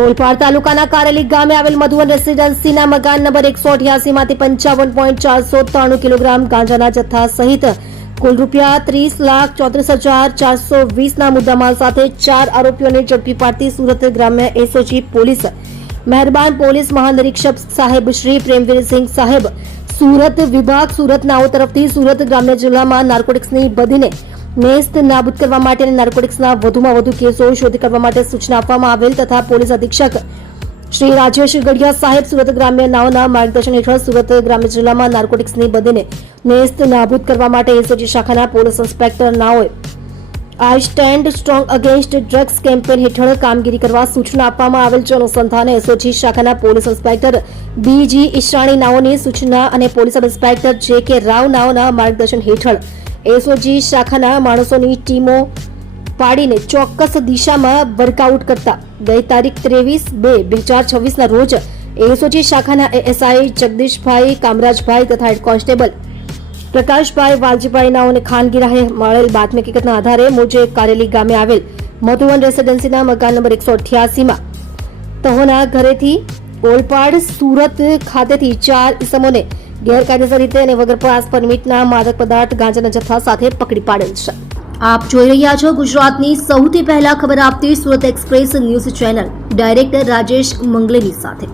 ઓલપાડ તાલુકાના કારેલી ગામે આવેલ મધુવન રેસીડેન્સીના મકાન નંબર 188 માંથી 55.493 કિલોગ્રામ ગાંજાના જથ્થા સહિત કુલ રૂપિયા 30,34,420 ના મુદ્દામાલ સાથે 4 આરોપીઓને ઝડપી પાડતી સુરત ગ્રામ્ય એસઓજી પોલીસ મહેરબાન પોલીસ મહાનિરીક્ષક સાહેબ શ્રી પ્રેમવીરસિંહ સાહેબ સુરત વિભાગ સુરત નાઓ તરફથી સુરત ગ્રામ્ય જિલ્લામાં નાર્કોટિક્સની બધીને નેસ્ત નાબૂદ કરવા માટે અને નાર્કોટિક્સના વધુમાં વધુ કેસો શોધી કાઢવા માટે સૂચના આપવામાં આવેલ તથા પોલીસ અધિક્ષક શ્રી રાજેશ ગઢિયા સાહેબ સુરત ગ્રામ્ય નાઓના માર્ગદર્શન હેઠળ સુરત ગ્રામ્ય જિલ્લામાં નાર્કોટિક્સની બધીને નેસ્ત નાબૂદ કરવા માટે એસઓજી શાખાના પોલીસ ઇન્સ્પેક્ટર નાઓએ I stand strong against drugs campaign હેઠળ કામગીરી કરવા સૂચના આપવામાં આવેલ છે. અનુસંધાને એસઓજી શાખાના પોલીસ ઇન્સ્પેક્ટર બીજી ઈશાણી નાઓની સૂચના અને પોલીસ સબ ઇન્સ્પેક્ટર જે કે રાવ નાઓના માર્ગદર્શન હેઠળ એસઓજી શાખાના માણસોની ટીમો પાડીને ચોક્કસ દિશામાં વર્કઆઉટ કરતા ગઈ તારીખ 23/2/2026 ના રોજ એસઓજી શાખાના એએસઆઈ જગદીશભાઈ કામરાજભાઈ તથા હેડ કોન્સ્ટેબલ પ્રકાશભાઈ વાલજીભાઈ નાઓને ખાનગી રાહે મળેલ બાતમી હકીકતના આધારે મોજે કારેલી ગામે આવેલ મધુવન રેસીડેન્સીના મકાન નંબર 188 માં તહોના ઘરેથી ઓલપાડ સુરત ખાતેથી 4 ઇસમોને ગેરકાયદેસર રીતે અને વગર પાસ પરમિટના માદક પદાર્થ ગાંજાના જથ્થા સાથે પકડી પાડેલ છે. આપ જોઈ રહ્યા છો ગુજરાતની સૌથી પહેલા ખબર આપતી Surat express news channel director Rajesh મંગલેની સાથે.